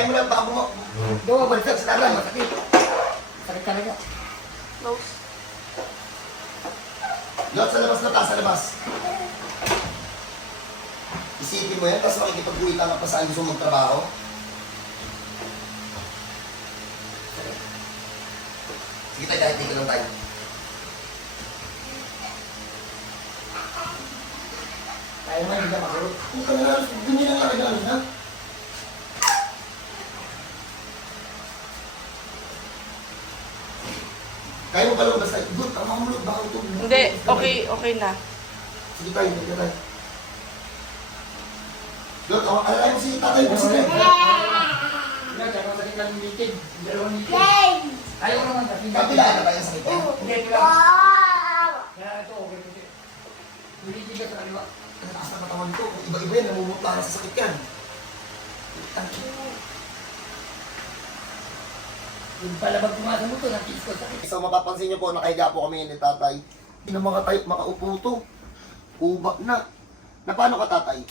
Hilahin mo lang, baka Doon, balik sa tagal. Masakit. Sakit talaga. Close. Lot sa labas na taas, sa labas. Isipin mo yan, tapos makikipag-uwitan ka pa saan gusto mong magtrabaho. Sige tayo, kahit tigil lang tayo. Kaya naman, hindi na makulot. Kung ka na, ganyan na nga nagalas na. Kaya mo pala basta, good, ang mga mulot, baka ito. Hindi, okay na. Sige tayo, sige tayo. Good, alala mo si tatay mo sila. Wala, tsaka sakit lang yung litid. Dalawang litid. Ayaw ko naman sakit. Kapilaan na tayo sa sakit niya. Hindi, ito lang. Kaya ito, okay. Yung litid ka sa kaliwa. Ang taas na katawan ko, kung iba-iba yan, namumutla na sa sakit yan. Yung palabag pumasok mo ito, nakikis ko sakit. So mapapansin niyo po, nakahiga po kami ni tatay. Hindi na mga tayo makaupo to. Ubak na. Na paano ka tatay?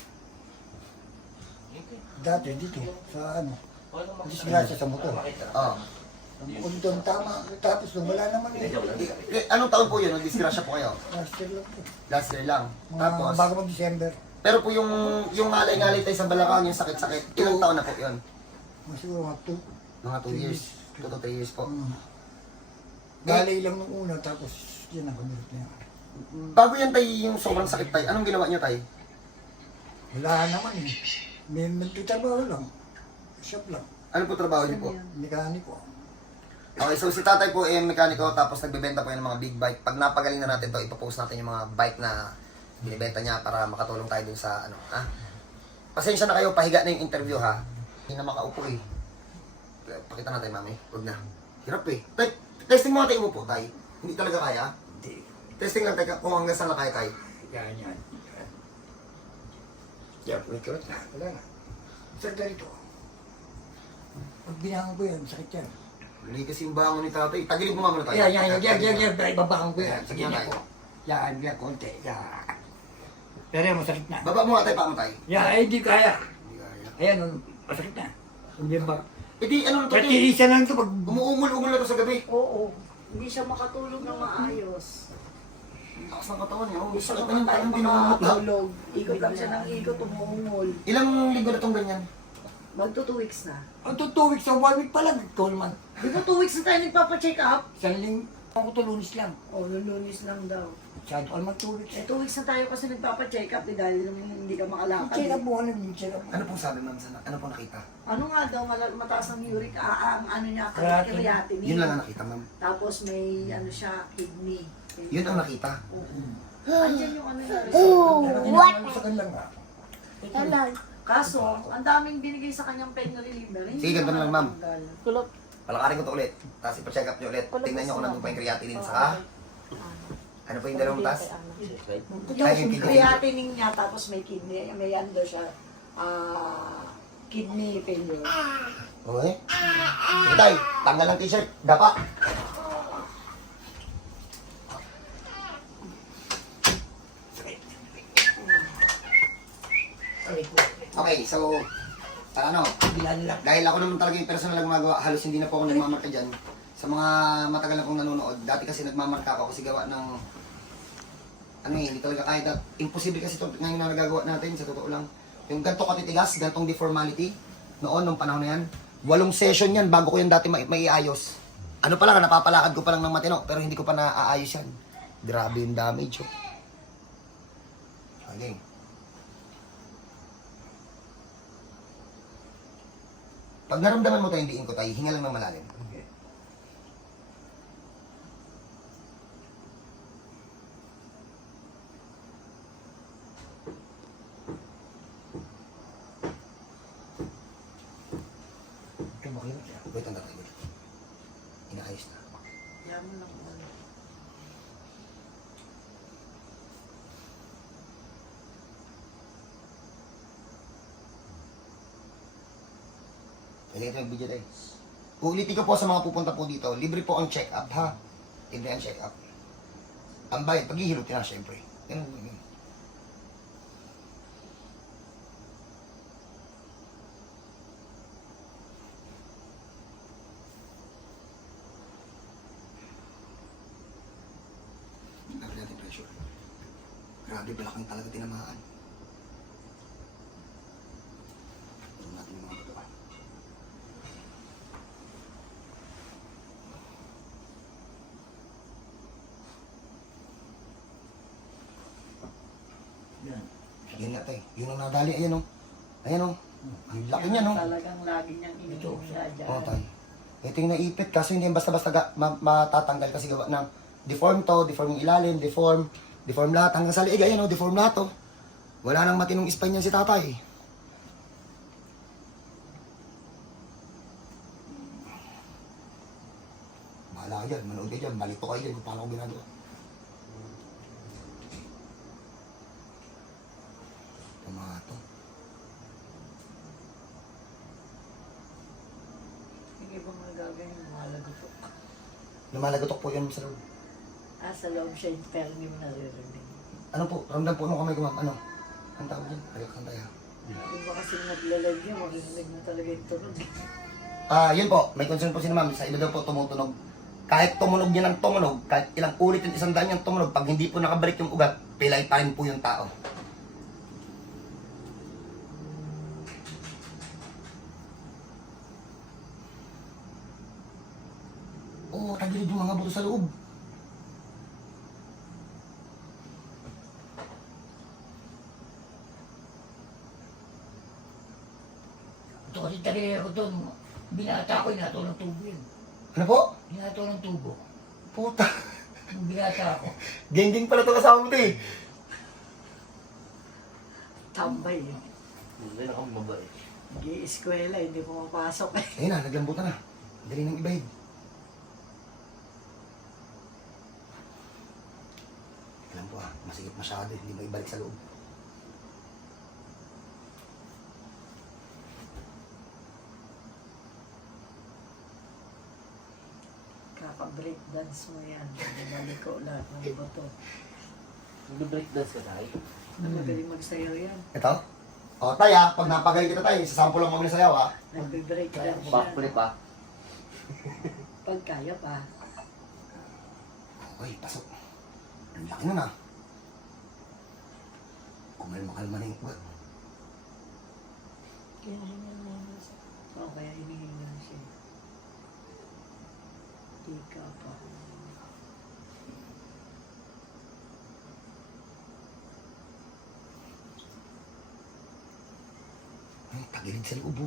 Dati dito, sa ano, disgrasya sa motor. Ah. Kung doon tama, tapos doon wala naman eh. Anong taon po yun? Nag-disgrasya po kayo? Last year lang po. Last year lang. Tapos, Bago mag-December, pero po yung ngalay-ngalay tayo sa balakang, yung sakit-sakit, ilang taon na po yun? siguro mga Mga 2 years. 2 to 3 years po. galay lang nung una, tapos yun ang kumilit na yan. Bago yan tayo yung sobrang sakit tayo, anong ginawa niyo tayo? Wala naman eh. May nagtatrabaho lang. Shop lang. Ano po trabaho niyo po? Mekaniko. Okay, so si tatay po ay mekaniko tapos nagbebenta po yan ng mga big bike. Pag napagaling na natin to, ipopost natin yung mga bike na binibenta niya para makatulong tayo dun sa ano, ha? Pasensya na kayo, pahiga na yung interview ha. Hindi na makaupo eh. Pakita natin mami, huwag na. Hirap eh. Testing mo natin umupo, tay. Hindi talaga kaya? Hindi. Testing lang tayo kung hanggang saan na kaya tayo. Yan, yan. Yan, may kurot na. Wala na. Sakit na rito. Pag binangon ko yan, sakit yan. Hindi kasi yung bangon ni tatay. Tagilid mo muna tayo. Yan. Ibabangon ko yan. Sige tayo. Yan, konti. Yan. Pero yan, masakit na. Baba mo nga tayo, paano tayo? Yan, ay hindi kaya. Hindi kaya. Ayan, masakit na. Hindi ba? Eh di, ano na to? Kahit Di? iisa lang ito pag... Umuungol-ungol na to sa gabi. Oo. Hindi siya makatulog ng maayos. Takas ng katawan niya. Hindi siya Sakit na yung parang pinamumutla. makatulog. Ikot lang siya ng ikot, umuungol. Ilang linggo na tong ganyan? Magto 2 weeks na. Ang 2 weeks, sa 1 week pa lang. Ikaw naman. Di ba 2 weeks na tayo nagpapacheck up? Isang ako to lunis lang. O, lulunis lang daw. Masyado ka naman 2 weeks. Eh, 2 weeks na tayo kasi nagpapacheck up dahil hindi ka makalakad. Check up mo, yung check up mo. Ano pong sabi ma'am? Ano pong nakita? Ano nga daw, mataas ang uric, ang ano niya, Creatinine. creatinine. Yun lang ang nakita ma'am. Tapos may ano siya, kidney. Yun ang nakita. Andyan yung ano niya. What? Sa lang nga. Kaso, ang daming binigay sa kanyang pain reliever. Hindi Sige, ganito na lang, ma'am. matanggal. Kulot. Palakarin ko to ulit. Tapos ipa-check up nyo ulit. Tingnan nyo kung nandun pa yung creatinine saka. Ano pa yung dalawang taas? Ay, yung kidney. Creatinine niya, tapos may kidney, may ano daw siya, kidney failure. Okay. Sige tayo, tanggal ng t-shirt. Dapa. Okay, so, ano, dahil ako naman talaga yung personal na gumagawa, halos hindi na po ako nagmamarka dyan. Sa mga matagal na pong nanonood, dati kasi nagmamarka ako kasi gawa ng, ano eh, hindi talaga kaya, imposible kasi ito ngayon na nagagawa natin, sa totoo lang. Yung ganito katitigas, gantong deformality, noon, nung panahon na yan, 8 session yan bago ko yan dati maiayos. Ano pa lang, napapalakad ko pa lang ng matino, pero hindi ko pa naaayos yan. Grabe yung damage, oh. Okay. Pag naramdaman mo tayo, hindi ko tayo, hinga lang ng malalim. Okay. Tumakirot siya. Wait, ang tatay, wait. Inaayos na. Kaya mo lang ano. Pwede ito mag-video tayo. Uulitin ko po sa mga pupunta po dito, libre po ang check-up, ha? Libre ang check-up. Ang bayad, paghihilot na, syempre. Ganun, ganun. Grabe, balakang talaga tinamaan. Tignan natin yung mga buto. Yan. Yan nga tayo. Yun ang nadali. Ayan o. Ayan o. Ang laki niya no. Talagang lagi niyang iniinadya. Oo tayo. Ito yung naipit kaso hindi yan basta-basta matatanggal kasi gawa ng deform to, deform yung ilalim, deform lahat. Hanggang sa liig, ayan o, deform lahat o. Wala nang matinong spine yan si tatay. Bahala ka dyan, manood ka dyan, malito kayo dyan kung paano ko ginagawa. Tomato. Hindi ba mga gagawin yung mga lagutok? Lumalagotok po yun sa loob. Sa loob siya, pero hindi mo naririnig. Ano po, ramdam po nung kamay ko ma'am, ano? Ang tawag dyan, ayak ang tayo. Yung ba kasi naglalag yun, maririnig mo talaga yung tunog. Yun po, may concern po si ma'am, sa iba daw po tumutunog. Kahit tumunog niya ng tumunog, kahit ilang ulit yung 100 niyang tumunog, pag hindi po nakabalik yung ugat, pilay pa rin po yung tao. Oo, tagilid yung mga buto sa loob. Ito kasi talaga ako doon. Binata ko, inato ng tubo yun. Ano po? Inato ng tubo. Puta. Nung binata ako. Geng-geng pala ito kasama mo ito eh. Tambay yun. Hindi na kami babae. Nag-i-eskwela, hindi pumapasok eh. Ayun na, naglambutan na. Dali ng ibahid. Alam po masigit masyado, hindi mo ibalik sa loob. Kaka-break dance mo yan. Nabalik ko lahat ng buto. Nag-breakdance ka tayo. Magaling magsayaw yan. Ito? O, tay pag napagaling kita tay, sasample lang kami ng sayaw Nagbe-break dance Backflip yan. pa. Pag kaya pa. Uy, pasok. Ang laki nun Kumalma-kalma na yung ugat. Oo, kaya hinihinga siya. Tika pa. Ay, tagilid sa loob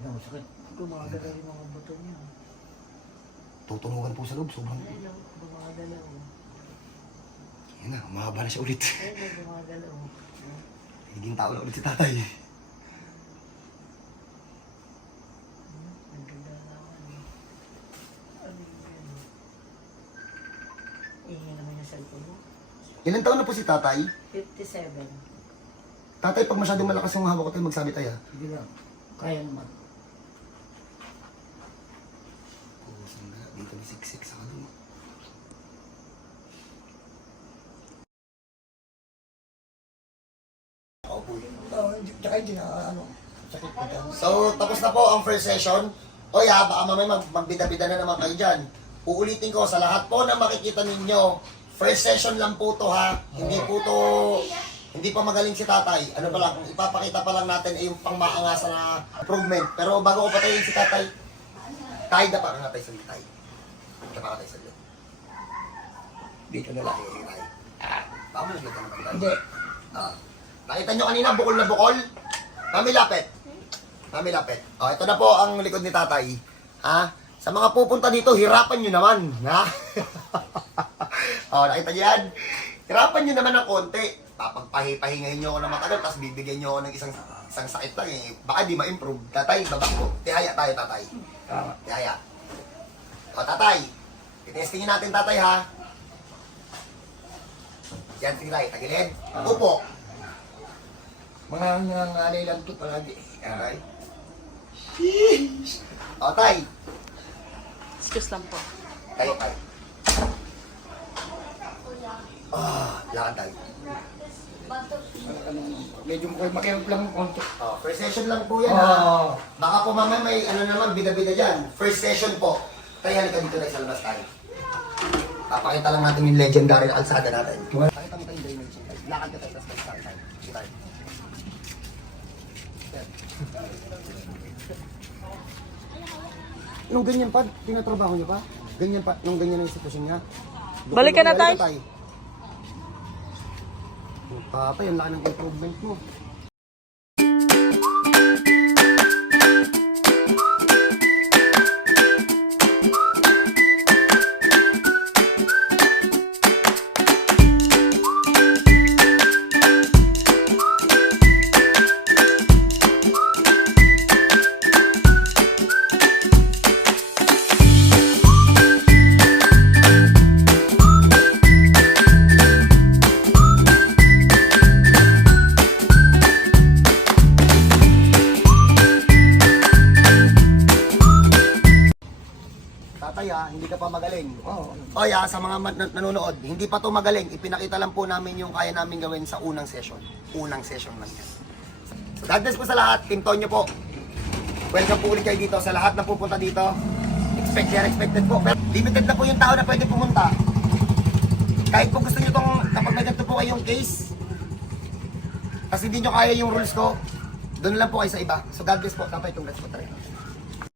Yan, masakit. Gumagalaw yung mga buto niya. Tutunugan po sa loob, sobrang. Ayun, gumagalaw. Yan na, umahaba na siya ulit. Ayun, gumagalaw. Higing tao na ulit si tatay. Ang ganda naman eh. Ano yun? Ihinga naman yung cellphone mo. Ilan taon na po si tatay? 57. Tatay, pag masyadong malakas yung hawak ko tayo, magsabi tayo. Sige lang. Kaya naman. Oo, sandala. Dito may siksik sa kanila. Ako po yun. Tsaka hindi na, sakit pa daw. So, tapos na po ang first session. O baka mamaya magbida-bida na naman kayo dyan. Uulitin ko sa lahat po na makikita ninyo. First session lang po to ha. Hindi pa magaling si tatay. Ano pa lang, kung ipapakita pa lang natin ay yung pangmaangasan na improvement. Pero bago ko patayin si tatay, tayo na pa nga tayo sa litay. Kaya pa tayo sa litay. Dito na lang. Sige, tayo. Baka mo naglagyan naman tayo. Hindi. Nakita nyo kanina, bukol na bukol. Mami lapit. Mami lapit. Ito na po ang likod ni tatay. Sa mga pupunta dito, hirapan nyo naman. Nakita nyo yan? Hirapan nyo naman ng konti. Papagpahingahin nyo ako ng matagal, tapos bibigyan nyo ako ng isang sakit lang eh. Baka di ma-improve. Tatay, baba ko. Tihaya tayo, tatay. Tihaya. Tatay. Itestingin natin, tatay, ha? Yan, sige tayo. Tagilid. Upo. Mga nangangalay lang ito palagi. Okay. Tay. Excuse lang po. Tayo, tayo. Lakad tayo. Medyo makirap lang ng konti. First session lang po yan, ha? Baka po mamaya may ano naman, bida-bida dyan. First session po. Tayo, halika dito na sa labas tayo. Papakita lang natin yung legendary na kalsada natin. Pakita mo tayo yung drainage. Lakad ka tayo, tapos balik tayo. Sige tayo. Nung ganyan pa, tinatrabaho niyo pa? Ganyan pa, nung ganyan ang sitwasyon niya? Balik ka na, Tay. Papa, yung laki ng improvement mo. Tataya, hindi ka pa magaling. O ya, sa mga nanonood, hindi pa to magaling. Ipinakita lang po namin yung kaya namin gawin sa unang session. Unang session lang yan. So, God bless po sa lahat. Team Tonyo po. Welcome po ulit kayo dito. Sa lahat na pupunta dito, expected po. Pero limited na po yung tao na pwede pumunta. Kahit po gusto nyo tong, kapag may ganito po kayong case, kasi hindi nyo kaya yung rules ko, doon lang po kayo sa iba. So God bless po. Tatay, congrats po talaga.